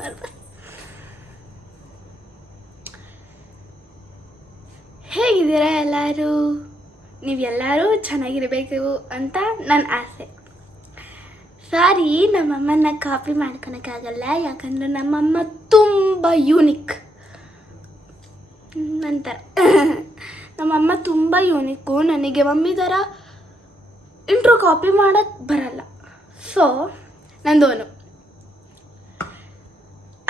Nervous. ಹೇಗಿದ್ದೀರಾ ಎಲ್ಲರೂ? ನೀವೆಲ್ಲರೂ ಚೆನ್ನಾಗಿರಬೇಕು ಅಂತ ನನ್ನ ಆಸೆ. ಸಾರಿ, ನಮ್ಮಮ್ಮನ ಕಾಪಿ ಮಾಡ್ಕೊಳಕ್ಕಾಗಲ್ಲ, ಯಾಕಂದರೆ ನಮ್ಮಮ್ಮ ತುಂಬ ಯೂನಿಕ್. ನಂತರ ನಮ್ಮಮ್ಮ ತುಂಬ ಯೂನಿಕ್ಕು. ನನಗೆ ಮಮ್ಮಿ ಥರ ಇಂಟ್ರೋ ಕಾಪಿ ಮಾಡೋಕ್ಕೆ ಬರಲ್ಲ. ಸೊ ನಂದೋನು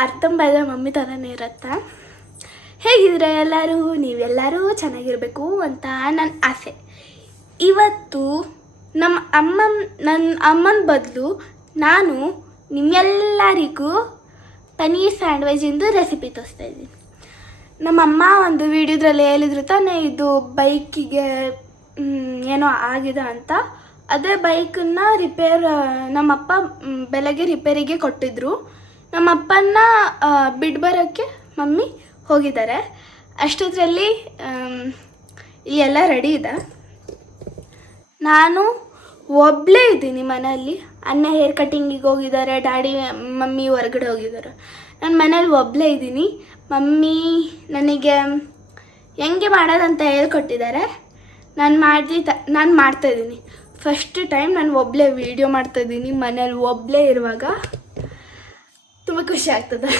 ಅರ್ಥಂಬಾಗ ಮಮ್ಮಿ ಥರನೇ ಇರುತ್ತೆ. ಹೇಗಿದ್ರೆ ಎಲ್ಲರೂ? ನೀವೆಲ್ಲರೂ ಚೆನ್ನಾಗಿರಬೇಕು ಅಂತ ನನ್ನ ಆಸೆ. ಇವತ್ತು ನನ್ನ ಅಮ್ಮನ ಬದಲು ನಾನು ನಿಮ್ಮೆಲ್ಲರಿಗೂ ಪನ್ನೀರ್ ಸ್ಯಾಂಡ್ವಿಚಿಂದು ರೆಸಿಪಿ ತೋರಿಸ್ತಾ ಇದ್ದೀನಿ. ನಮ್ಮಮ್ಮ ಒಂದು ವಿಡಿಯೋದ್ರಲ್ಲಿ ಹೇಳಿದ್ರು ತಾನೇ, ಇದು ಬೈಕಿಗೆ ಏನೋ ಆಗಿದೆ ಅಂತ. ಅದೇ ಬೈಕನ್ನು ನಮ್ಮಪ್ಪ ಬೆಳಗ್ಗೆ ರಿಪೇರಿಗೆ ಕೊಟ್ಟಿದ್ರು. ನಮ್ಮಪ್ಪನ ಬಿಟ್ಟು ಬರೋಕ್ಕೆ ಮಮ್ಮಿ ಹೋಗಿದ್ದಾರೆ. ಅಷ್ಟೊತ್ತರಲ್ಲಿ ಎಲ್ಲ ರೆಡಿ ಇದೆ. ನಾನು ಒಬ್ಬಳೇ ಇದ್ದೀನಿ ಮನೆಯಲ್ಲಿ. ಅಣ್ಣ ಹೇರ್ ಕಟ್ಟಿಂಗಿಗೆ ಹೋಗಿದ್ದಾರೆ, ಡ್ಯಾಡಿ ಮಮ್ಮಿ ಹೊರಗಡೆ ಹೋಗಿದ್ದಾರೆ. ನಾನು ಮನೇಲಿ ಒಬ್ಬಳೇ ಇದ್ದೀನಿ. ಮಮ್ಮಿ ನನಗೆ ಹೆಂಗೆ ಮಾಡೋದಂತ ಹೇಳ್ಕೊಟ್ಟಿದ್ದಾರೆ. ನಾನು ಮಾಡ್ತಾಯಿದ್ದೀನಿ. ಫಸ್ಟ್ ಟೈಮ್ ನಾನು ಒಬ್ಬಳೇ ವೀಡಿಯೋ ಮಾಡ್ತಾಯಿದ್ದೀನಿ ಮನೇಲಿ ಒಬ್ಬಳೇ ಇರುವಾಗ. ತುಂಬ ಖುಷಿ ಆಗ್ತದೆ.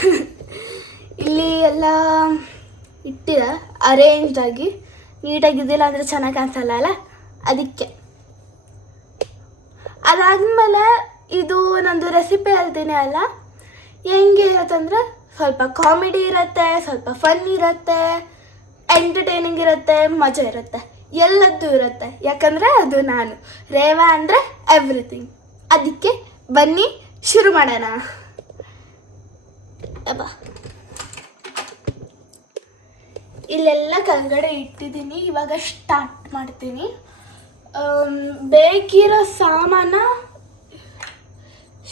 ಇಲ್ಲಿ ಎಲ್ಲ ಇಟ್ಟಿದೆ ಅರೇಂಜ್ಡಾಗಿ, ನೀಟಾಗಿದ್ದಿಲ್ಲ ಅಂದರೆ ಚೆನ್ನಾಗಿ ಕಾಣಿಸಲ್ಲ ಅಲ್ಲ, ಅದಕ್ಕೆ. ಅದಾದಮೇಲೆ ಇದು ನಂದು ರೆಸಿಪಿ ಹೇಳ್ತೀನಿ ಅಲ್ಲ, ಹೆಂಗೆ ಇರತ್ತಂದರೆ ಸ್ವಲ್ಪ ಕಾಮಿಡಿ ಇರುತ್ತೆ, ಸ್ವಲ್ಪ ಫನ್ ಇರುತ್ತೆ, ಎಂಟರ್ಟೈನಿಂಗ್ ಇರುತ್ತೆ, ಮಜಾ ಇರುತ್ತೆ, ಎಲ್ಲದ್ದು ಇರುತ್ತೆ. ಯಾಕಂದರೆ ಅದು ನಾನು ರೇವಾ ಅಂದರೆ ಎವ್ರಿಥಿಂಗ್. ಅದಕ್ಕೆ ಬನ್ನಿ ಶುರು ಮಾಡೋಣ. ಅಬ್ಬಾ, ಇಲ್ಲೆಲ್ಲ ಕೆಳಗಡೆ ಇಟ್ಟಿದ್ದೀನಿ. ಇವಾಗ ಸ್ಟಾರ್ಟ್ ಮಾಡ್ತೀನಿ. ಬೇಕಿರೋ ಸಾಮಾನ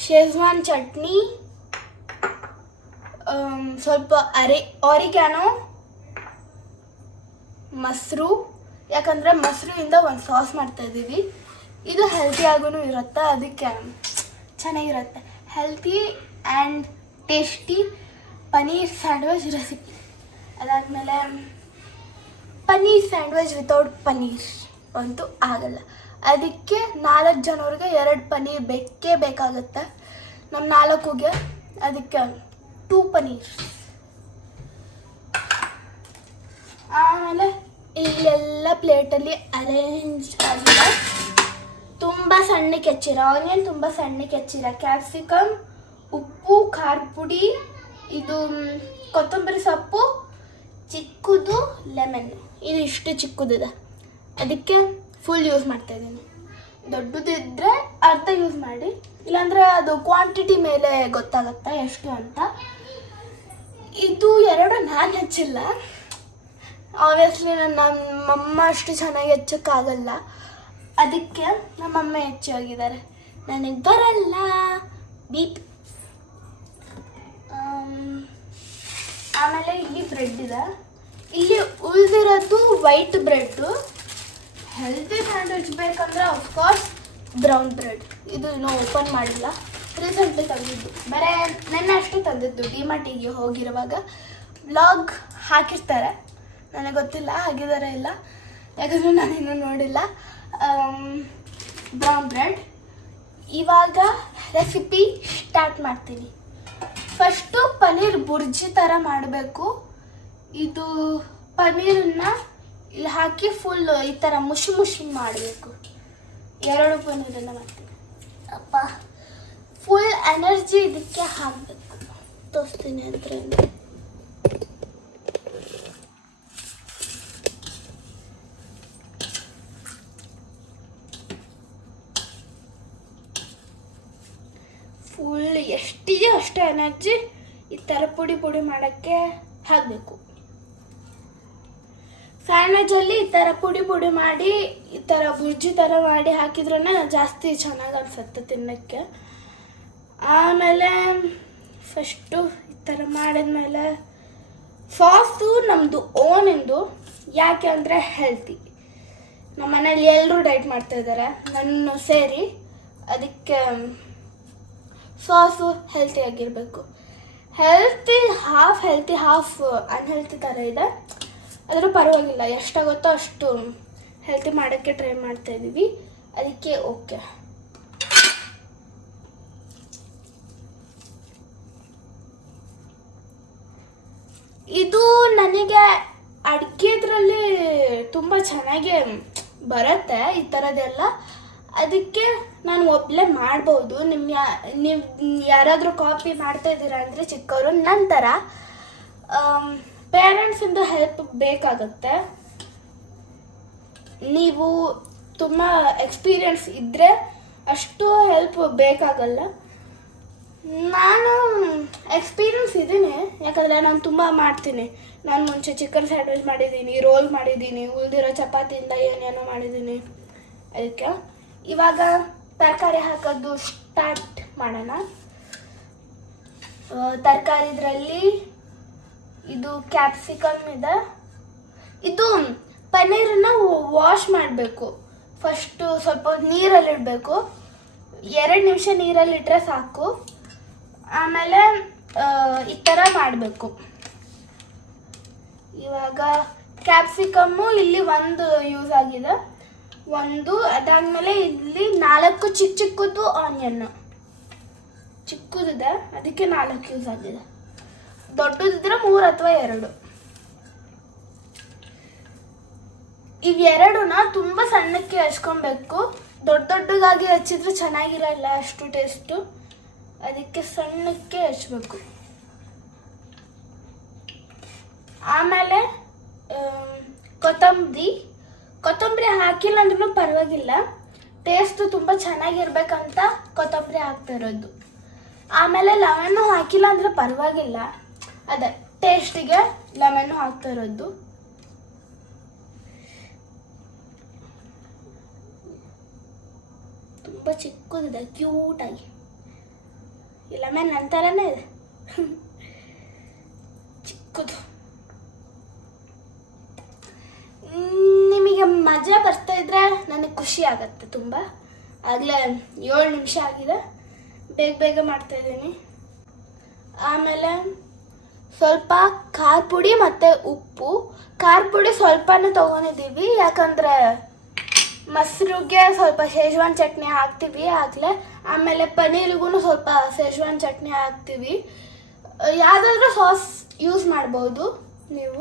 ಶೇಜ್ವಾನ್ ಚಟ್ನಿ, ಸ್ವಲ್ಪ ಆರಿಗ್ಯಾನೋ, ಮೊಸರು, ಯಾಕಂದರೆ ಮೊಸರಿಂದ ಒಂದು ಸಾಸ್ ಮಾಡ್ತಾಯಿದ್ದೀವಿ. ಇದು ಹೆಲ್ತಿಯಾಗೂ ಇರುತ್ತೆ, ಅದಕ್ಕೆ ಚೆನ್ನಾಗಿರುತ್ತೆ. Healthy and tasty paneer sandwich recipe. ಅದಾದಮೇಲೆ ಪನ್ನೀರ್ ಸ್ಯಾಂಡ್ವಿಚ್ ವಿತೌಟ್ ಪನ್ನೀರ್ ಅಂತೂ ಆಗಲ್ಲ. ಅದಕ್ಕೆ 4 ಜನರಿಗೆ 2 ಪನ್ನೀರ್ ಬೇಕಾಗುತ್ತೆ. ನಮ್ಮ 4ಗೆ ಅದಕ್ಕೆ 2 ಪನ್ನೀರ್. ಆಮೇಲೆ ಇಲ್ಲೆಲ್ಲ ಪ್ಲೇಟಲ್ಲಿ ಅರೇಂಜ್ ಆಗಿದೆ. ತುಂಬ ಸಣ್ಣಕ್ಕೆ ಹೆಚ್ಚಿರೋ ಆನಿಯನ್, ತುಂಬ ಸಣ್ಣಕ್ಕೆ ಹೆಚ್ಚಿರೋ ಕ್ಯಾಪ್ಸಿಕಮ್, ಉಪ್ಪು, ಖಾರ ಪುಡಿ, ಇದು ಕೊತ್ತಂಬರಿ ಸೊಪ್ಪು, ಚಿಕ್ಕದು ಲೆಮನ್. ಇದು ಇಷ್ಟು ಚಿಕ್ಕದಿದೆ, ಅದಕ್ಕೆ ಫುಲ್ ಯೂಸ್ ಮಾಡ್ತಾಯಿದ್ದೀನಿ. ದೊಡ್ಡದಿದ್ದರೆ ಅರ್ಧ ಯೂಸ್ ಮಾಡಿ, ಇಲ್ಲಾಂದರೆ ಅದು ಕ್ವಾಂಟಿಟಿ ಮೇಲೆ ಗೊತ್ತಾಗುತ್ತೆ ಎಷ್ಟು ಅಂತ. ಇದು 2 ನಾನು ಹೆಚ್ಚಿಲ್ಲ. ಆಬ್ವಿಯಸ್ಲಿ ನಮ್ಮಮ್ಮ ಅಷ್ಟು ಚೆನ್ನಾಗಿ ಹೆಚ್ಚೋಕ್ಕಾಗಲ್ಲ, ಅದಕ್ಕೆ ನಮ್ಮಮ್ಮ ಹೆಚ್ಚಿ ಹೋಗಿದ್ದಾರೆ. ನನಗೆ ಬರಲ್ಲ, ಬೀಪ್. ಆಮೇಲೆ ಇಲ್ಲಿ ಬ್ರೆಡ್ ಇದೆ. ಇಲ್ಲಿ ಉಳಿದಿರೋದು ವೈಟ್ ಬ್ರೆಡ್ಡು. ಹೆಲ್ತಿ ಸ್ಯಾಂಡ್ವಿಚ್ ಬೇಕಂದರೆ ಅಫ್ಕೋರ್ಸ್ ಬ್ರೌನ್ ಬ್ರೆಡ್. ಇದು ಇನ್ನೂ ಓಪನ್ ಮಾಡಿಲ್ಲ, ರೀಸೆಂಟ್ಲಿ ತಂದಿದ್ದು. ಬರೀ ನೆನ್ನೆ ಅಷ್ಟು ತಂದಿದ್ದು. ಡಿಮಾರ್ಟಿಗೆ ಹೋಗಿರುವಾಗ ವ್ಲಾಗ್ ಹಾಕಿರ್ತಾರೆ, ನನಗೆ ಗೊತ್ತಿಲ್ಲ ಹಾಗಿದ್ದಾರೆ ಇಲ್ಲ, ಯಾಕಂದರೆ ನಾನಿನ್ನೂ ನೋಡಿಲ್ಲ. Brown bread. ಇವಾಗ ರೆಸಿಪಿ ಸ್ಟಾರ್ಟ್ ಮಾಡ್ತೀನಿ. ಫಸ್ಟು ಪನ್ನೀರ್ ಬುರ್ಜಿ ಥರ ಮಾಡಬೇಕು. ಇದು ಪನ್ನೀರನ್ನ ಇಲ್ಲಿ ಹಾಕಿ ಫುಲ್ ಈ ಥರ ಮುಷಿ ಮಾಡಬೇಕು. 2 ಪನ್ನೀರನ್ನು ಮಾಡ್ತೀನಿ. ಅಪ್ಪ, ಫುಲ್ ಎನರ್ಜಿ ಇದಕ್ಕೆ ಹಾಕಬೇಕು. ತೋರಿಸ್ತೀನಿ ಅದರಲ್ಲಿ. ಫುಲ್ ಎಷ್ಟಿದೆ ಅಷ್ಟು ಎನರ್ಜಿ ಈ ಥರ ಪುಡಿ ಮಾಡೋಕ್ಕೆ ಹಾಕಬೇಕು. ಸ್ಯಾಂಡ್ವಿಚಲ್ಲಿ ಈ ಥರ ಪುಡಿ ಮಾಡಿ ಈ ಥರ ಬುರ್ಜಿ ಥರ ಮಾಡಿ ಹಾಕಿದ್ರೇ ಜಾಸ್ತಿ ಚೆನ್ನಾಗಿ ಅನಿಸುತ್ತೆ ತಿನ್ನೋಕ್ಕೆ. ಆಮೇಲೆ ಫಸ್ಟು ಈ ಥರ ಮಾಡಿದ್ಮೇಲೆ ಸಾಸು ನಮ್ಮದು ಓನಿಂದು. ಯಾಕೆ ಅಂದರೆ ಹೆಲ್ತಿ. ನಮ್ಮ ಮನೇಲಿ ಎಲ್ಲರೂ ಡೈಟ್ ಮಾಡ್ತಾಯಿದ್ದಾರೆ, ನನ್ನ ಸೇರಿ. ಅದಕ್ಕೆ ಸಾಸು ಹೆಲ್ತಿಯಾಗಿರಬೇಕು. ಹೆಲ್ತಿ ಹಾಫ್ ಅನ್ಹೆಲ್ತಿ ಥರ ಇದೆ. ಆದರೂ ಪರವಾಗಿಲ್ಲ, ಎಷ್ಟಾಗುತ್ತೋ ಅಷ್ಟು ಹೆಲ್ತಿ ಮಾಡೋಕ್ಕೆ ಟ್ರೈ ಮಾಡ್ತಾಯಿದ್ದೀವಿ, ಅದಕ್ಕೆ ಓಕೆ. ಇದು ನನಗೆ ಅಡುಗೆದ್ರಲ್ಲಿ ತುಂಬ ಚೆನ್ನಾಗಿ ಬರುತ್ತೆ ಈ ಥರದ್ದೆಲ್ಲ, ಅದಕ್ಕೆ ನಾನು ಒಬ್ಬಳೇ ಮಾಡ್ಬೋದು. ನೀವು ಯಾರಾದರೂ ಕಾಪಿ ಮಾಡ್ತಾ ಇದ್ದೀರಾ ಅಂದರೆ ಚಿಕ್ಕವರು, ನಂತರ ಪೇರೆಂಟ್ಸಿಂದ ಹೆಲ್ಪ್ ಬೇಕಾಗುತ್ತೆ. ನೀವು ತುಂಬ ಎಕ್ಸ್ಪೀರಿಯನ್ಸ್ ಇದ್ದರೆ ಅಷ್ಟು ಹೆಲ್ಪ್ ಬೇಕಾಗಲ್ಲ. ನಾನು ಎಕ್ಸ್ಪೀರಿಯನ್ಸ್ ಇದ್ದೀನಿ, ಯಾಕಂದರೆ ನಾನು ತುಂಬ ಮಾಡ್ತೀನಿ. ನಾನು ಮುಂಚೆ ಚಿಕನ್ ಸ್ಯಾಂಡ್ವಿಚ್ ಮಾಡಿದ್ದೀನಿ, ರೋಲ್ ಮಾಡಿದ್ದೀನಿ, ಉಳಿದಿರೋ ಚಪಾತಿಯಿಂದ ಏನೇನೋ ಮಾಡಿದ್ದೀನಿ. ಅದಕ್ಕೆ ಇವಾಗ ತರಕಾರಿ ಹಾಕೋದು ಸ್ಟಾರ್ಟ್ ಮಾಡೋಣ. ತರಕಾರಿದ್ರಲ್ಲಿ ಇದು ಕ್ಯಾಪ್ಸಿಕಮ್ ಇದೆ. ಇದು ಪನ್ನೀರನ್ನು ವಾಶ್ ಮಾಡಬೇಕು. ಫಸ್ಟು ಸ್ವಲ್ಪ ನೀರಲ್ಲಿಡಬೇಕು, 2 ನಿಮಿಷ ನೀರಲ್ಲಿಟ್ಟರೆ ಸಾಕು. ಆಮೇಲೆ ಈ ಥರ ಮಾಡಬೇಕು. ಇವಾಗ ಕ್ಯಾಪ್ಸಿಕಮ್ಮು ಇಲ್ಲಿ 1 ಯೂಸ್ ಆಗಿದೆ, 1. ಅದಾದಮೇಲೆ ಇಲ್ಲಿ 4 ಚಿಕ್ಕದು ಆನಿಯನ್ನು, ಚಿಕ್ಕದಿದೆ ಅದಕ್ಕೆ 4 ಯೂಸ್ ಆಗಿದೆ. ದೊಡ್ಡದಿದ್ರೆ 3 ಅಥವಾ 2. ಇವೆರಡನ್ನ ತುಂಬ ಸಣ್ಣಕ್ಕೆ ಹಚ್ಕೊಬೇಕು. ದೊಡ್ಡದಾಗಿ ಹಚ್ಚಿದ್ರೆ ಚೆನ್ನಾಗಿರಲ್ಲ ಅಷ್ಟು ಟೇಸ್ಟು, ಅದಕ್ಕೆ ಸಣ್ಣಕ್ಕೆ ಹಚ್ಚಬೇಕು. ಆಮೇಲೆ ಕೊತ್ತಂಬರಿ ಹಾಕಿಲ್ಲ ಅಂದ್ರೂ ಪರವಾಗಿಲ್ಲ, ಟೇಸ್ಟು ತುಂಬ ಚೆನ್ನಾಗಿರ್ಬೇಕಂತ ಕೊತ್ತಂಬರಿ ಹಾಕ್ತಾ ಇರೋದು. ಆಮೇಲೆ ಲೆಮನ್ನು ಹಾಕಿಲ್ಲ ಅಂದರೆ ಪರವಾಗಿಲ್ಲ, ಅದೇ ಟೇಸ್ಟಿಗೆ ಲೆಮನ್ನು ಹಾಕ್ತಾ ಇರೋದು. ತುಂಬ ಚಿಕ್ಕದಿದೆ, ಕ್ಯೂಟಾಗಿ. ಈ ಲೆಮನ್ ನಂತರನೇ ಇದೆ, ಚಿಕ್ಕದು. ನಿಮಗೆ ಮಜಾ ಬರ್ತಾ ಇದ್ರೆ ನನಗೆ ಖುಷಿ ಆಗುತ್ತೆ ತುಂಬ. ಆಗಲೇ 7 ನಿಮಿಷ ಆಗಿದೆ, ಬೇಗ ಮಾಡ್ತಾಯಿದ್ದೀನಿ. ಆಮೇಲೆ ಸ್ವಲ್ಪ ಖಾರ ಪುಡಿ ಮತ್ತು ಉಪ್ಪು. ಖಾರ ಪುಡಿ ಸ್ವಲ್ಪನೇ ತೊಗೊಂಡಿದ್ದೀವಿ, ಯಾಕಂದರೆ ಮೊಸರಿಗೆ ಸ್ವಲ್ಪ ಶೇಜ್ವಾನ್ ಚಟ್ನಿ ಹಾಕ್ತೀವಿ ಆಗಲೇ. ಆಮೇಲೆ ಪನ್ನೀರಿಗೂ ಸ್ವಲ್ಪ ಶೇಜ್ವಾನ್ ಚಟ್ನಿ ಹಾಕ್ತೀವಿ. ಯಾವುದಾದ್ರೂ ಸಾಸ್ ಯೂಸ್ ಮಾಡ್ಬೋದು ನೀವು.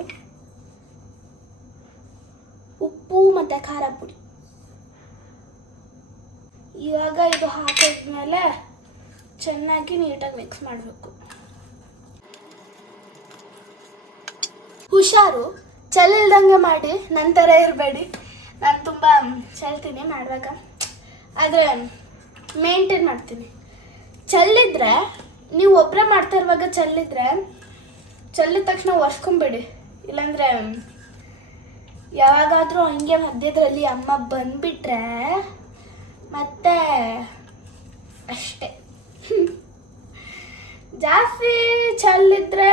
ಉಪ್ಪು ಮತ್ತು ಖಾರ ಪುಡಿ. ಇವಾಗ ಇದು ಹಾಕಿದ್ಮೇಲೆ ಚೆನ್ನಾಗಿ ನೀಟಾಗಿ ಮಿಕ್ಸ್ ಮಾಡಬೇಕು. ಹುಷಾರು, ಚೆಲ್ಲಿಲ್ದಂಗೆ ಮಾಡಿ, ನಂತರ ಇರಬೇಡಿ. ನಾನು ತುಂಬ ಚೆಲ್ತೀನಿ ಮಾಡುವಾಗ, ಆದರೆ ಮೇಂಟೈನ್ ಮಾಡ್ತೀನಿ. ಚೆಲ್ಲಿದ್ರೆ ನೀವು ಒಬ್ಬರೇ ಮಾಡ್ತಾ ಇರುವಾಗ ಚೆಲ್ಲಿದ ತಕ್ಷಣ ಒರೆಸ್ಕೊಂಬಿಡಿ. ಇಲ್ಲಾಂದರೆ ಯಾವಾಗಾದರೂ ಹಂಗೆ ಮಧ್ಯದಲ್ಲಿ ಅಮ್ಮ ಬಂದುಬಿಟ್ರೆ ಮತ್ತೆ ಅಷ್ಟೇ. ಜಾಸ್ತಿ ಚೆಲ್ಲಿದ್ರೆ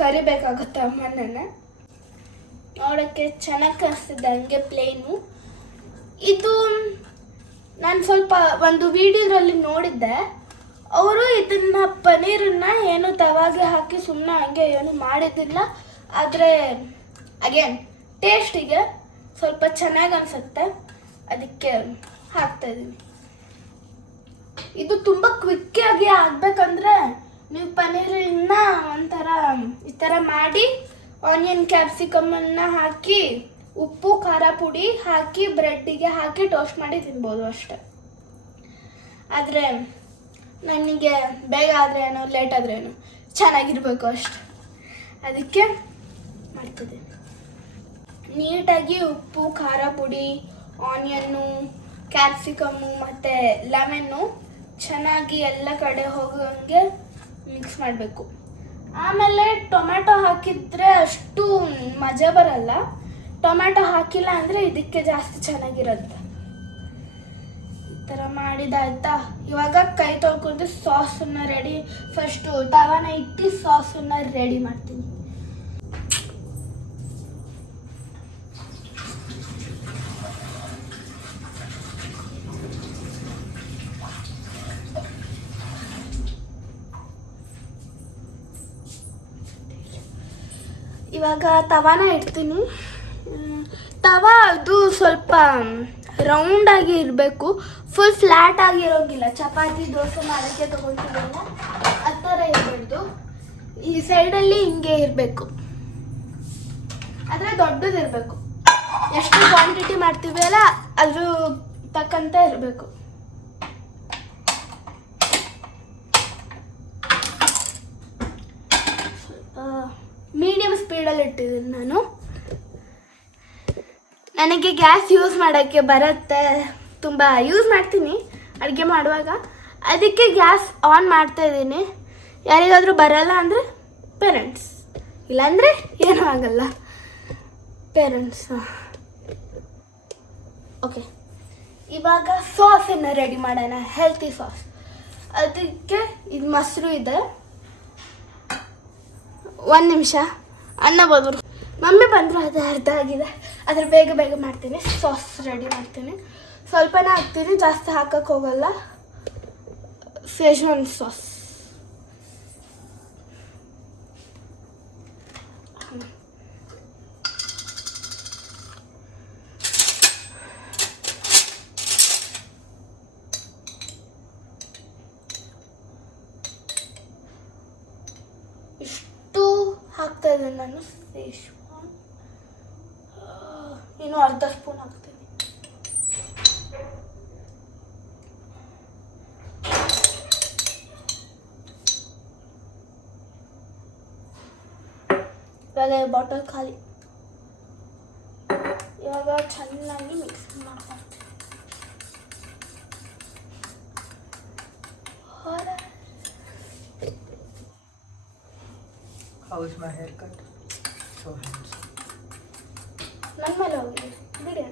ಕರಿಬೇಕಾಗುತ್ತೆ ಅಮ್ಮನನ್ನು. ನೋಡೋಕ್ಕೆ ಚೆನ್ನಾಗಿ ಕಾಣಿಸ್ತಿದ್ದೆ ಹಂಗೆ ಪ್ಲೇನು. ಇದು ನಾನು ಸ್ವಲ್ಪ ಒಂದು ವಿಡಿಯೋದಲ್ಲಿ ನೋಡಿದ್ದೆ, ಅವರು ಇದನ್ನು ಪನ್ನೀರನ್ನು ಏನು ತವಾಗೆ ಹಾಕಿ ಸುಮ್ಮನೆ ಹಂಗೆ ಏನು ಮಾಡಿದ್ದಿಲ್ಲ. ಆದರೆ ಅಗೇನ್ ಟೇಸ್ಟಿಗೆ ಸ್ವಲ್ಪ ಚೆನ್ನಾಗಿ ಅನಿಸುತ್ತೆ, ಅದಕ್ಕೆ ಹಾಕ್ತಾಯಿದ್ದೀನಿ. ಇದು ತುಂಬ ಕ್ವಿಕ್ಕಾಗಿ ಆಗಬೇಕಂದ್ರೆ ನೀವು ಪನ್ನೀರನ್ನ ಒಂಥರ ಈ ಥರ ಮಾಡಿ ಆನಿಯನ್ ಕ್ಯಾಪ್ಸಿಕಮನ್ನು ಹಾಕಿ ಉಪ್ಪು ಖಾರ ಪುಡಿ ಹಾಕಿ ಬ್ರೆಡ್ಡಿಗೆ ಹಾಕಿ ಟೋಸ್ಟ್ ಮಾಡಿ ತಿನ್ಬೋದು ಅಷ್ಟೆ. ಆದರೆ ನನಗೆ ಬೇಗ ಆದ್ರೇನು ಲೇಟ್ ಆದ್ರೇನು ಚೆನ್ನಾಗಿರಬೇಕು ಅಷ್ಟೆ, ಅದಕ್ಕೆ ಮಾಡ್ತಿದ್ದೀನಿ. ನೀಟಾಗಿ ಉಪ್ಪು ಖಾರ ಪುಡಿ ಆನಿಯನ್ನು ಕ್ಯಾಪ್ಸಿಕಮ್ಮು ಮತ್ತು ಲೆಮನ್ನು ಚೆನ್ನಾಗಿ ಎಲ್ಲ ಕಡೆ ಹೋಗೋಂಗೆ ಮಿಕ್ಸ್ ಮಾಡಬೇಕು. ಆಮೇಲೆ ಟೊಮ್ಯಾಟೊ ಹಾಕಿದರೆ ಅಷ್ಟು ಮಜಾ ಬರಲ್ಲ, ಟೊಮ್ಯಾಟೊ ಹಾಕಿಲ್ಲ ಅಂದರೆ ಇದಕ್ಕೆ ಜಾಸ್ತಿ ಚೆನ್ನಾಗಿರುತ್ತೆ. ಈ ಥರ ಮಾಡಿದಾಯ್ತಾ. ಇವಾಗ ಕೈ ತೊಳ್ಕೊಂಡು ಸಾಸನ್ನು ಫಸ್ಟು ತವಾನ ಇಟ್ಟು ಸಾಸನ್ನು ರೆಡಿ ಮಾಡ್ತೀನಿ. ಇವಾಗ ತವಾನ ಇಡ್ತೀನಿ. ತವಾ ಅದು ಸ್ವಲ್ಪ ರೌಂಡಾಗಿ ಇರಬೇಕು, ಫುಲ್ ಫ್ಲ್ಯಾಟ್ ಆಗಿರೋಂಗಿಲ್ಲ. ಚಪಾತಿ ದೋಸೆ ಮಾಡೋಕ್ಕೆ ತೊಗೊಳ್ತೀವಲ್ಲ ಆ ಥರ ಇರಬಾರ್ದು. ಈ ಸೈಡಲ್ಲಿ ಹಿಂಗೆ ಇರಬೇಕು, ಆದರೆ ದೊಡ್ಡದಿರಬೇಕು. ಎಷ್ಟು ಕ್ವಾಂಟಿಟಿ ಮಾಡ್ತೀವಿ ಅಲ್ಲ ಅದ್ರ ತಕ್ಕಂತೆ ಇರಬೇಕು. ಮೀಡಿಯಮ್ ಸ್ಪೀಡಲ್ಲಿ ಇಟ್ಟಿದ್ದೀನಿ ನಾನು. ನನಗೆ ಗ್ಯಾಸ್ ಯೂಸ್ ಮಾಡೋಕ್ಕೆ ಬರುತ್ತೆ, ತುಂಬ ಯೂಸ್ ಮಾಡ್ತೀನಿ ಅಡುಗೆ ಮಾಡುವಾಗ. ಅದಕ್ಕೆ ಗ್ಯಾಸ್ ಆನ್ ಮಾಡ್ತಾ ಇದ್ದೀನಿ. ಯಾರಿಗಾದರೂ ಬರಲ್ಲ ಅಂದರೆ ಪೇರೆಂಟ್ಸ್, ಇಲ್ಲಾಂದರೆ ಏನೂ ಆಗಲ್ಲ. Parents okay. ಇವಾಗ ಸಾಸನ್ನು ರೆಡಿ ಮಾಡೋಣ, ಹೆಲ್ತಿ ಸಾಸ್. ಅದಕ್ಕೆ ಇದು ಮೊಸರು ಇದೆ. 1 ನಿಮಿಷ, ಅನ್ನ ಬಂದರು, ಮಮ್ಮಿ ಬಂದರು, ಅದು ಅರ್ಧ ಆಗಿದೆ. ಅದ್ರ ಬೇಗ ಬೇಗ ಮಾಡ್ತೀನಿ. ಸಾಸ್ ರೆಡಿ ಮಾಡ್ತೀನಿ. ಸ್ವಲ್ಪನೇ ಹಾಕ್ತೀನಿ, ಜಾಸ್ತಿ ಹಾಕಕ್ಕೆ ಹೋಗಲ್ಲ. Schezwan sauce. ಇಷ್ಟು ಹಾಕ್ತಾ ಇದ್ದೀನಿ ನಾನು. ಶೇಜ್ವಾನ್ ಇನ್ನು ಅರ್ಧ ಸ್ಪೂನ್ ಹಾಕ್ತೀನಿ. ಇವಾಗ ಬಾಟಲ್ ಖಾಲಿ. ಇವಾಗ ಚೆನ್ನಾಗಿ ಮಿಕ್ಸ್ ಮಾಡ್ಕೊಳ್ತೀನಿ. How is my haircut? So handsome. ನನ್ನ ಮೇಲೆ ಹೋಗಿದೆ ಬಿಡಿ.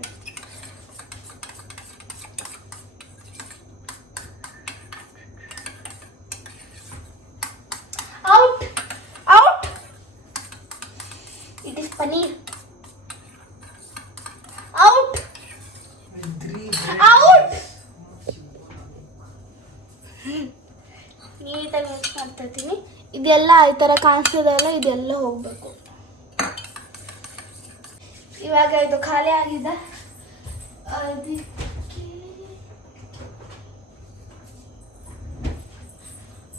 Out out. It is paneer. Out out. ನೀಟಾಗಿ ಮಿಕ್ಸ್ ಮಾಡ್ತಾ ಇರ್ತೀನಿ. ಇದೆಲ್ಲ ಈ ಥರ ಕಾಣಿಸ್ತದಲ್ಲ, ಇದೆಲ್ಲ ಹೋಗಬೇಕು. ಇವಾಗ ಇದು ಖಾಲಿ ಆಗಿದೆ. ಅದಕ್ಕೆ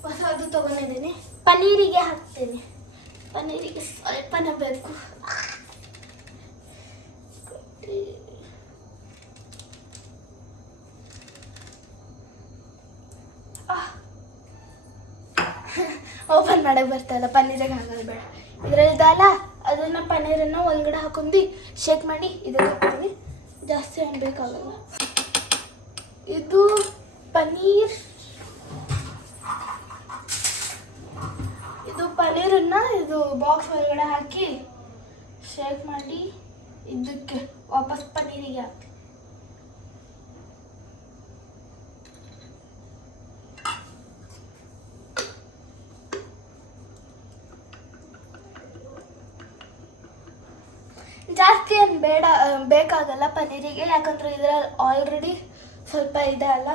ಹೊಸದು ತೊಗೊಂಡಿದ್ದೀನಿ. ಪನ್ನೀರಿಗೆ ಹಾಕ್ತೀನಿ. ಪನ್ನೀರಿಗೆ ಸ್ವಲ್ಪನೇ ಬೇಕು. ಓಪನ್ ಮಾಡಕ್ಕೆ ಬರ್ತಾಯಿಲ್ಲ, ಪನ್ನೀರಿಗೆ ಹಾಕೋದು ಬೇಡ. ಇದರಲ್ಲಿದಲ್ಲ, ಅದನ್ನು ಪನ್ನೀರನ್ನು ಒಳಗಡೆ ಹಾಕೊಂಡು ಶೇಕ್ ಮಾಡಿ ಇದಕ್ಕೆ ಹಾಕ್ತೀನಿ. ಜಾಸ್ತಿ ಏನು ಬೇಕಾಗಲ್ಲ. ಇದು ಪನ್ನೀರ್. ಇದು ಪನ್ನೀರನ್ನು ಇದು ಬಾಕ್ಸ್ ಒಳಗಡೆ ಹಾಕಿ ಶೇಕ್ ಮಾಡಿ ಇದಕ್ಕೆ ವಾಪಸ್ ಪನ್ನೀರಿಗೆ ಹಾಕ್ತೀನಿ. ಜಾಸ್ತಿ ಏನು ಬೇಕಾಗಲ್ಲ ಪನ್ನೀರಿಗೆ, ಯಾಕಂದರೆ ಇದರಲ್ಲಿ ಆಲ್ರೆಡಿ ಸ್ವಲ್ಪ ಇದೆ ಅಲ್ಲ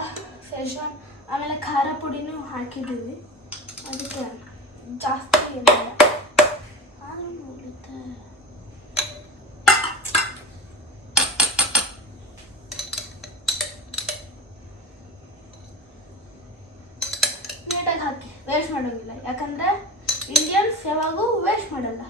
ಶೇಜ್ವಾನ್. ಆಮೇಲೆ ಖಾರ ಪುಡಿನೂ ಹಾಕಿದ್ದೀವಿ, ಅದಕ್ಕೆ ಜಾಸ್ತಿ ಏನಿಲ್ಲ. ನೀಟಾಗಿ ಹಾಕಿ, ವೇಸ್ಟ್ ಮಾಡೋಂಗಿಲ್ಲ. ಯಾಕಂದರೆ ಇಂಡಿಯನ್ಸ್ ಯಾವಾಗೂ ವೇಸ್ಟ್ ಮಾಡಲ್ಲ.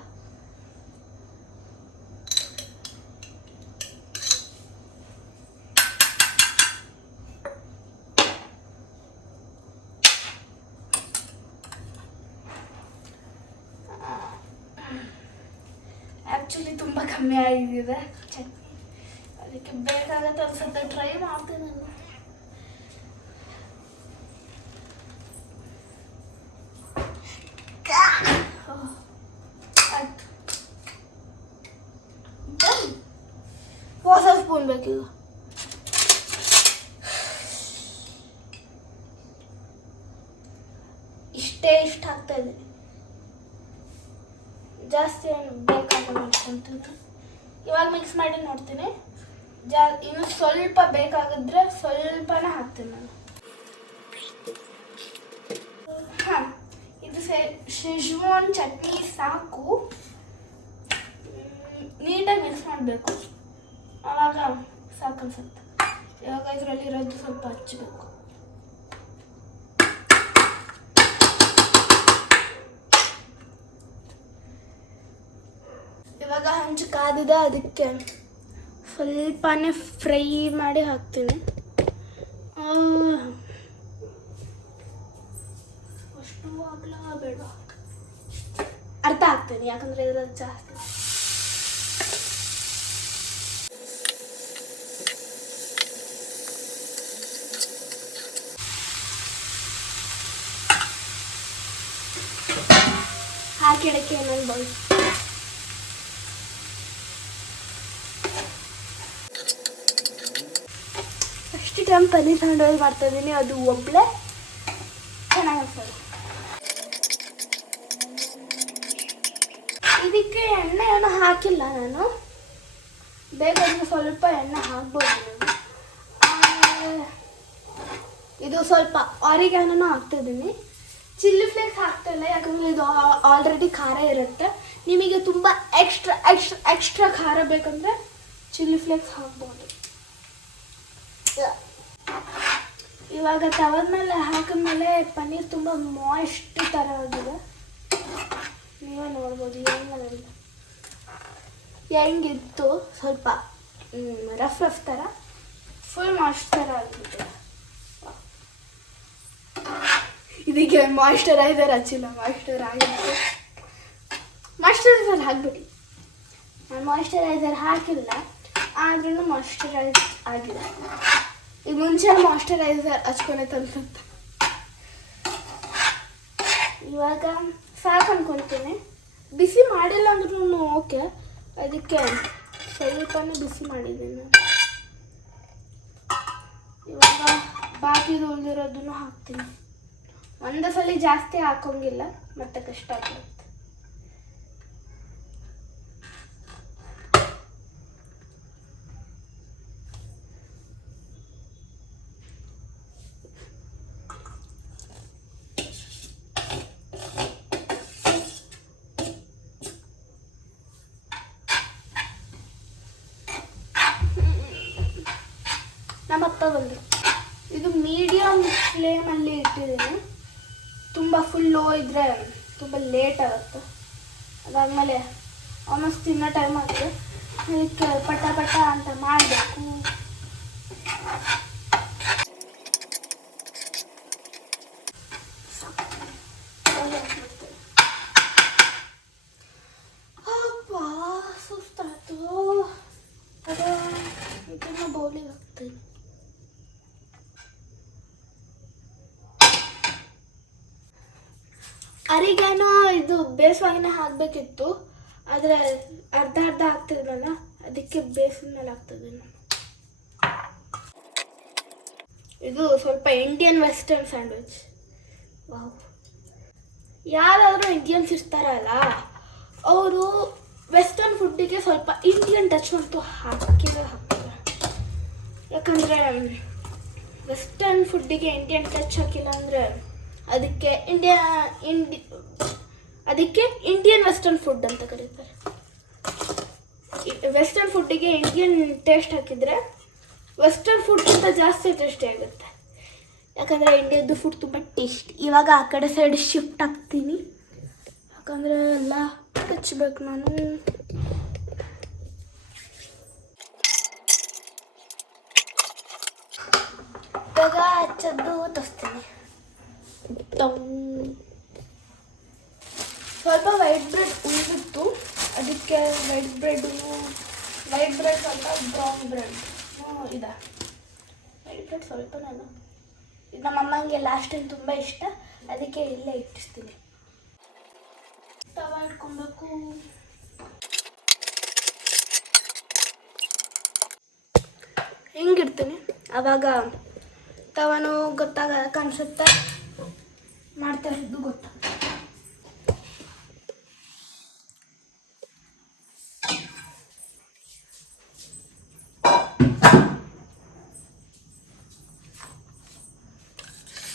ಆ್ಯಕ್ಚುಲಿ ತುಂಬ ಕಮ್ಮಿ ಆಗಿದೆ ಚಟ್ನಿ, ಅದಕ್ಕೆ ಬೇಕಾಗತ್ತೆ ಅನ್ಸುತ್ತೆ. ಟ್ರೈ ಮಾಡ್ತೀನಿ ನಾನು. ಆಯ್ತು, ಹೊಸ ಸ್ಪೂನ್ ಬೇಕೀಗ. ಇಷ್ಟು ಹಾಕ್ತಾ ಇದ್ದೀನಿ, ಜಾಸ್ತಿ ಏನು ಬೇಕಾಗಲ್ಲ ಅನ್ಕೊಂತಿದ್ದು. ಇವಾಗ ಮಿಕ್ಸ್ ಮಾಡಿ ನೋಡ್ತೀನಿ. ಇನ್ನು ಸ್ವಲ್ಪ ಬೇಕಾಗಿದ್ರೆ ಸ್ವಲ್ಪನೇ ಹಾಕ್ತೀನಿ ನಾನು. ಹಾಂ, ಇದು ಶೇಜ್ವಾನ್ ಚಟ್ನಿ ಸಾಕು. ನೀಟಾಗಿ ಮಿಕ್ಸ್ ಮಾಡಬೇಕು, ಆವಾಗ ಸಾಕು ಅನ್ಸುತ್ತೆ. ಇವಾಗ ಇದರಲ್ಲಿ ಇರೋದು ಸ್ವಲ್ಪ ಹಚ್ಚಬೇಕು. ಇವಾಗ ಹಂಚು ಕಾದಿದೆ, ಅದಕ್ಕೆ ಸ್ವಲ್ಪನೇ ಫ್ರೈ ಮಾಡಿ ಹಾಕ್ತೀನಿ. ಅಷ್ಟು ಆಗಲ್ಲ ಬೇಡ, ಅರ್ಥ ಹಾಕ್ತೀನಿ, ಯಾಕಂದರೆ ಇದ್ರಲ್ಲಿ ಜಾಸ್ತಿ. ಹಾಕಿಡಕ್ಕೆ ಇನ್ನೊಂದು bowl. First time paneer sandwich ಮಾಡ್ತಾ ಇದ್ದೀನಿ, ಅದು ಒಬ್ಬಳೆ ಚೆನ್ನಾಗಿ ಅನ್ಸೋದು. ಇದಕ್ಕೆ ಎಣ್ಣೆ ಏನೋ ಹಾಕಿಲ್ಲ ನಾನು, ಬೇಕಾದ್ರೆ ಸ್ವಲ್ಪ ಎಣ್ಣೆ ಹಾಕ್ಬೋದು ನಾನು. ಇದು ಸ್ವಲ್ಪ ಆರಿಗ್ಯಾನೋ ಹಾಕ್ತಿದ್ದೀನಿ, ಚಿಲ್ಲಿ ಫ್ಲೇಕ್ಸ್ ಹಾಕ್ತಾಯಿಲ್ಲ, ಯಾಕಂದರೆ ಇದು ಆಲ್ರೆಡಿ ಖಾರ ಇರುತ್ತೆ. ನಿಮಗೆ ತುಂಬ ಎಕ್ಸ್ಟ್ರಾ ಖಾರ ಬೇಕಂದರೆ ಚಿಲ್ಲಿ ಫ್ಲೇಕ್ಸ್ ಹಾಕ್ಬೋದು. ಇವಾಗ ತವದ ಮೇಲೆ ಹಾಕಿದ್ಮೇಲೆ ಪನ್ನೀರ್ ತುಂಬ ಮಾಯ್ಸ್ಟ್ ಥರ ಆಗಿದೆ, ನೀವೇ ನೋಡ್ಬೋದು. ಹೆಂಗಿತ್ತು ಸ್ವಲ್ಪ ರಫ್ ಥರ, ಫುಲ್ ಮಾಯ್ಸ್ಟ್ ಥರ ಆಗಿಬಿಟ್ಟಿದೆ. ಇದಕ್ಕೆ ಮಾಯಿಶ್ಚರೈಸರ್ ಹಚ್ಚಿಲ್ಲ, ಮಾಯಿಶ್ಚರೈಸರ್ ಹಾಕ್ಬಿಡಿ. ನಾನು ಮಾಯಿಶ್ಚರೈಸರ್ ಹಾಕಿಲ್ಲ, ಆದ್ರೂ ಮಾಯಿಶ್ಚರೈಸ್ ಆಗಿದೆ. ಈಗ ಮುಂಚೆ ಮಾಯಿಶ್ಚರೈಸರ್ ಹಚ್ಕೊಳತ್ತೆ ಅನ್ಸುತ್ತೆ. ಇವಾಗ ಸಾಕು ಅನ್ಕೊಳ್ತೀನಿ. ಬಿಸಿ ಮಾಡಿಲ್ಲ ಅಂದ್ರೂ ಓಕೆ, ಅದಕ್ಕೆ ಸ್ವಲ್ಪನೇ ಬಿಸಿ ಮಾಡಿದ್ದೀನಿ ನಾನು. ಇವಾಗ ಬಾಕಿದು ಉಳಿದಿರೋದನ್ನು ಹಾಕ್ತೀನಿ. ಒಂದೇ ಸಲ ಜಾಸ್ತಿ ಹಾಕೋಂಗಿಲ್ಲ, ಮತ್ತೆ ಕಷ್ಟ ಆಗ್ಬಿಡುತ್ತೆ. ನಮ್ಮಪ್ಪ ಬಂದರು. ಇದು ಮೀಡಿಯಮ್ ಫ್ಲೇಮಲ್ಲಿ ಇಟ್ಟಿದ್ದೀನಿ. ತುಂಬ ಫುಲ್ ಲೋ ಇದ್ದರೆ ತುಂಬ ಲೇಟ್ ಆಗುತ್ತೆ. ಅದಾದಮೇಲೆ ಆಲ್ಮೋಸ್ಟ್ ತಿನ್ನೋ ಟೈಮ್ ಆಗುತ್ತೆ, ಅದಕ್ಕೆ ಪಟ ಅಂತ ಮಾಡಬೇಕು. ಅಪ್ಪ ಸುಸ್ತಾಯ್ತು. ಅದು ಇದನ್ನು ಬೌಲಿಗೆ ಹಾಕ್ತೀನಿ. ಅರಿಗಾನೋ ಇದು ಬೇಯಿಸುವಾಗನೇ ಹಾಕಬೇಕಿತ್ತು, ಆದರೆ ಅರ್ಧ ಹಾಕ್ತಿದ್ನಲ್ಲ, ಅದಕ್ಕೆ ಬೇಯಿಸಿದ ಮೇಲೆ ಹಾಕ್ತಿದ್ದೀನಿ. ಇದು ಸ್ವಲ್ಪ ಇಂಡಿಯನ್ ವೆಸ್ಟರ್ನ್ ಸ್ಯಾಂಡ್ವಿಚ್. ವಾವ್, ಯಾರಾದರೂ ಇಂಡಿಯನ್ಸ್ ಇರ್ತಾರಲ್ಲ, ಅವರು ವೆಸ್ಟರ್ನ್ ಫುಡ್ಡಿಗೆ ಸ್ವಲ್ಪ ಇಂಡಿಯನ್ ಟಚ್ ಅಂತೂ ಹಾಕ್ತಾರೆ. ಯಾಕಂದರೆ ವೆಸ್ಟರ್ನ್ ಫುಡ್ಡಿಗೆ ಇಂಡಿಯನ್ ಟಚ್ ಹಾಕಿಲ್ಲ ಅಂದರೆ ಅದಕ್ಕೆ ಇಂಡಿಯನ್ ವೆಸ್ಟರ್ನ್ ಫುಡ್ ಅಂತ ಕರೀತಾರೆ. ವೆಸ್ಟರ್ನ್ ಫುಡ್ಡಿಗೆ ಇಂಡಿಯನ್ ಟೇಸ್ಟ್ ಹಾಕಿದರೆ ವೆಸ್ಟರ್ನ್ ಫುಡ್ಗಿಂತ ಜಾಸ್ತಿ ಟೇಸ್ಟಿ ಆಗುತ್ತೆ. ಯಾಕಂದರೆ ಇಂಡಿಯಾದ್ದು ಫುಡ್ ತುಂಬ ಟೇಸ್ಟ್. ಇವಾಗ ಆ ಕಡೆ ಸೈಡ್ ಶಿಫ್ಟ್ ಆಗ್ತೀನಿ, ಯಾಕಂದರೆ ಎಲ್ಲ ಹಚ್ಬೇಕು ನಾನು. ಇವಾಗ ಹಚ್ಚದ್ದು ತೋರಿಸ್ತೀನಿ. ಸ್ವಲ್ಪ ವೈಟ್ ಬ್ರೆಡ್ ಉಳಿದಿತ್ತು, ಅದಕ್ಕೆ ವೈಟ್ ಬ್ರೆಡ್ ಸ್ವಲ್ಪ ಬ್ರೌನ್ ಬ್ರೆಡ್ ಇದೆ. ವೈಟ್ ಬ್ರೆಡ್ ಸ್ವಲ್ಪ ನಾನು ಇದು ನಮ್ಮಮ್ಮಂಗೆ ಲಾಸ್ಟ್ ಟೈಮ್ ತುಂಬ ಇಷ್ಟ, ಅದಕ್ಕೆ ಇಲ್ಲೇ ಇಟ್ಟಿಸ್ತೀನಿ. ತವ ಇಟ್ಕೊಬೇಕು. ಹಿಂಗಿಡ್ತೀನಿ, ಆವಾಗ ತವನು ಕಾಣಿಸುತ್ತೆ, ಮಾಡ್ತಾ ಇರೋದು ಗೊತ್ತಾಗುತ್ತೆ.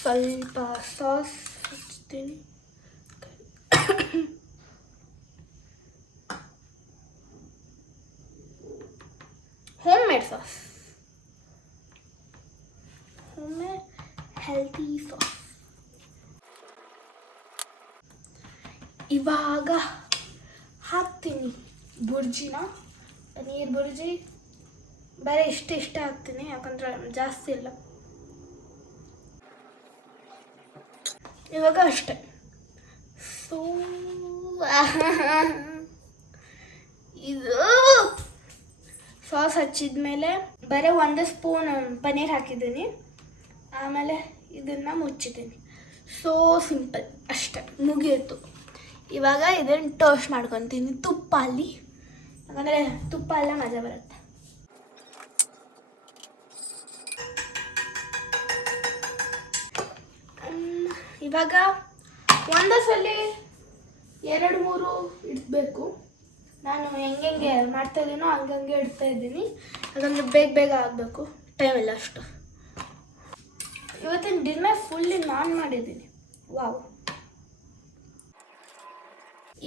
ಸ್ವಲ್ಪ ಸಾಸ್ ಹಚ್ತೀನಿ. Home made sauce, home made healthy sauce. ಇವಾಗ ಹಾಕ್ತೀನಿ ಬುರ್ಜಿನ, ಪನ್ನೀರ್ ಬುರ್ಜಿ. ಬರೀ ಇಷ್ಟೇ ಹಾಕ್ತೀನಿ, ಯಾಕಂದ್ರೆ ಜಾಸ್ತಿ ಇಲ್ಲ. ಇವಾಗ ಅಷ್ಟೆ. ಸೊ ಇದು ಸಾಸ್ ಹಚ್ಚಿದ್ಮೇಲೆ ಬರೀ 1 ಸ್ಪೂನ್ ಪನ್ನೀರ್ ಹಾಕಿದ್ದೀನಿ. ಆಮೇಲೆ ಇದನ್ನು ಮುಚ್ಚಿದ್ದೀನಿ. ಸೋ ಸಿಂಪಲ್, ಅಷ್ಟೆ, ಮುಗಿಯಿತು. ಇವಾಗ ಇದನ್ನು ಟೋಸ್ಟ್ ಮಾಡ್ಕೊತೀನಿ ತುಪ್ಪ ಅಲ್ಲಿ, ಯಾಕಂದರೆ ತುಪ್ಪ ಎಲ್ಲ ಮಜಾ ಬರುತ್ತೆ. ಇವಾಗ ಒಂದೇ ಸಲ 2-3 ಇಡಬೇಕು. ನಾನು ಹೆಂಗೆ ಮಾಡ್ತಾಯಿದ್ದೀನೋ ಹಂಗಂಗೆ ಇಡ್ತಾ ಇದ್ದೀನಿ, ಯಾಕಂದರೆ ಬೇಗ ಆಗಬೇಕು, ಟೈಮ್ ಇಲ್ಲ ಅಷ್ಟು. ಇವತ್ತಿನ ಡಿನ್ನರ್ ಫುಲ್ಲಿ ನಾನು ಮಾಡಿದ್ದೀನಿ. ವಾವ್.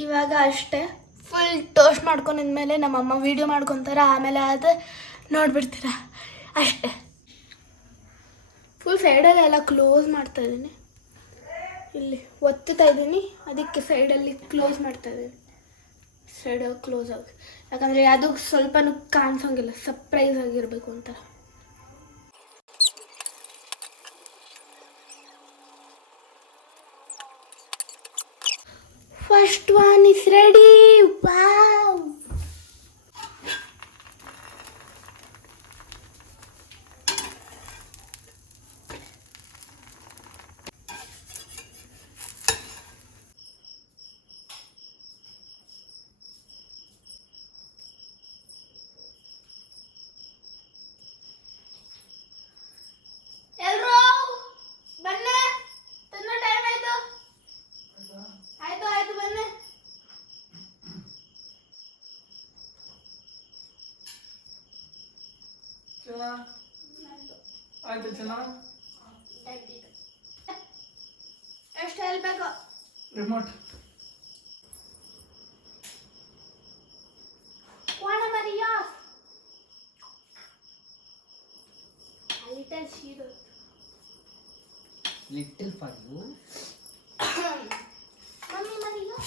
ಇವಾಗ ಅಷ್ಟೇ, ಫುಲ್ ಟೋಸ್ಟ್ ಮಾಡ್ಕೊಂಡಿದ್ಮೇಲೆ ನಮ್ಮಮ್ಮ ವೀಡಿಯೋ ಮಾಡ್ಕೊತಾರೆ, ಆಮೇಲೆ ಅದು ನೋಡ್ಬಿಡ್ತೀರ ಅಷ್ಟೇ. ಫುಲ್ ಸೈಡಲ್ಲೆಲ್ಲ ಕ್ಲೋಸ್ ಮಾಡ್ತಾಯಿದ್ದೀನಿ, ಇಲ್ಲಿ ಒತ್ತುತ್ತಾ ಇದ್ದೀನಿ, ಅದಕ್ಕೆ ಸೈಡಲ್ಲಿ ಕ್ಲೋಸ್ ಮಾಡ್ತಾಯಿದ್ದೀನಿ. ಸೈಡಲ್ಲಿ ಕ್ಲೋಸ್ ಆಗಿ, ಯಾಕಂದರೆ ಅದು ಸ್ವಲ್ಪನೂ ಕಾಣಿಸೋಂಗಿಲ್ಲ, ಸರ್ಪ್ರೈಸ್ ಆಗಿರಬೇಕು ಅಂತ. First one is ready. Wow. ಆಯ್ತು ಚೆನ್ನಾಗಿ ಎಷ್ಟು ಹೇಳ್ಬೇಕು? Remote Juana Maria. A little zero. Little for you. Mommy Maria.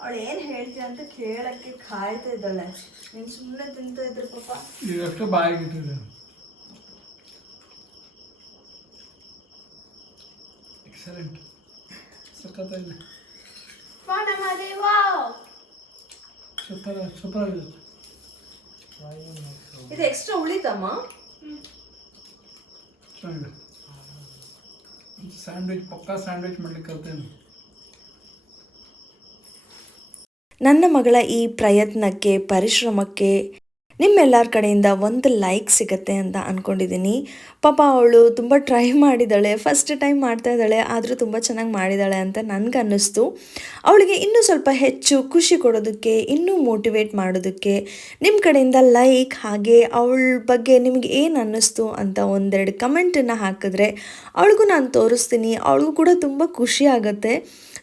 ಅವಳು ಏನು ಹೇಳ್ತೀಯ ಅಂತ ಕೇಳಕ್ಕೆ ಕಾಯ್ತಾ ಇದ್ದಾಳೆ. ನೀನು ಸುಮ್ಮನೆ ತಿಂತ ಇದ್ರೆ ಪಾಪ. ಇವಷ್ಟು ಬಾಯಿಗಿಟ್ಟಿದೆ. ಎಕ್ಸಲೆಂಟ್, ಸಖತ್ತಾಗಿದೆ. Juana Maria, wow. ಸೂಪರ್ ಆಗಿದೆ. ಇದು ಎಕ್ಸ್ಟ್ರಾ ಉಳಿತಮ್ಮ. ಚೆನ್ನಾಗಿದೆ. ಸ್ಯಾಂಡ್ವಿಚ್, ಪಕ್ಕಾ ಸ್ಯಾಂಡ್ವಿಚ್ ಮಾಡ್ಲಿಕ್ಕೆ ಕಲ್ತೇನೆ. ನನ್ನ ಮಗಳ ಈ ಪ್ರಯತ್ನಕ್ಕೆ, ಪರಿಶ್ರಮಕ್ಕೆ ನಿಮ್ಮೆಲ್ಲರ ಕಡೆಯಿಂದ ಒಂದು ಲೈಕ್ ಸಿಗುತ್ತೆ ಅಂತ ಅಂದ್ಕೊಂಡಿದ್ದೀನಿ. ಪಾಪ ಅವಳು ತುಂಬ ಟ್ರೈ ಮಾಡಿದ್ದಾಳೆ, ಫಸ್ಟ್ ಟೈಮ್ ಮಾಡ್ತಾ ಇದ್ದಾಳೆ, ಆದರೂ ತುಂಬ ಚೆನ್ನಾಗಿ ಮಾಡಿದ್ದಾಳೆ ಅಂತ ನನಗೆ ಅನ್ನಿಸ್ತು. ಅವಳಿಗೆ ಇನ್ನೂ ಸ್ವಲ್ಪ ಹೆಚ್ಚು ಖುಷಿ ಕೊಡೋದಕ್ಕೆ, ಇನ್ನೂ ಮೋಟಿವೇಟ್ ಮಾಡೋದಕ್ಕೆ ನಿಮ್ಮ ಕಡೆಯಿಂದ ಲೈಕ್, ಹಾಗೆ ಅವಳ ಬಗ್ಗೆ ನಿಮಗೆ ಏನು ಅನ್ನಿಸ್ತು ಅಂತ 1-2 ಕಮೆಂಟನ್ನು ಹಾಕಿದ್ರೆ ಅವಳಿಗೂ ನಾನು ತೋರಿಸ್ತೀನಿ. ಅವಳಿಗೂ ಕೂಡ ತುಂಬ ಖುಷಿ ಆಗುತ್ತೆ.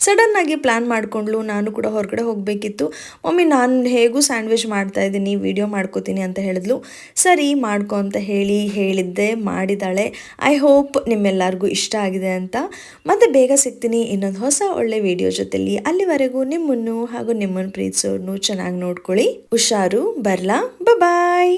ಸಡನ್ನಾಗಿ ಪ್ಲ್ಯಾನ್ ಮಾಡಿಕೊಂಡ್ಲು, ನಾನು ಕೂಡ ಹೊರಗಡೆ ಹೋಗಬೇಕಿತ್ತು, ಮಮ್ಮಿ ನಾನು ಹೇಗೂ ಸ್ಯಾಂಡ್ವಿಚ್ ಮಾಡ್ತಾಯಿದ್ದೀನಿ, ವಿಡಿಯೋ ಮಾಡ್ಕೋತೀನಿ ಅಂತ ಹೇಳಿದ್ಲು. ಸರಿ ಮಾಡ್ಕೊ ಅಂತ ಹೇಳಿದ್ದೆ, ಮಾಡಿದ್ದಾಳೆ. ಐ ಹೋಪ್ ನಿಮ್ಮೆಲ್ಲರಿಗೂ ಇಷ್ಟ ಆಗಿದೆ ಅಂತ. ಮತ್ತೆ ಬೇಗ ಸಿಗ್ತೀನಿ ಇನ್ನೊಂದು ಹೊಸ ಒಳ್ಳೆ ವಿಡಿಯೋ ಜೊತೆಲಿ. ಅಲ್ಲಿವರೆಗೂ ನಿಮ್ಮನ್ನು ಹಾಗೂ ನಿಮ್ಮನ್ನು ಪ್ರೀತಿಸೋರ್ನು ಚೆನ್ನಾಗಿ ನೋಡ್ಕೊಳ್ಳಿ. ಹುಷಾರು, ಬರ್ಲಾ, ಬಾಯ್.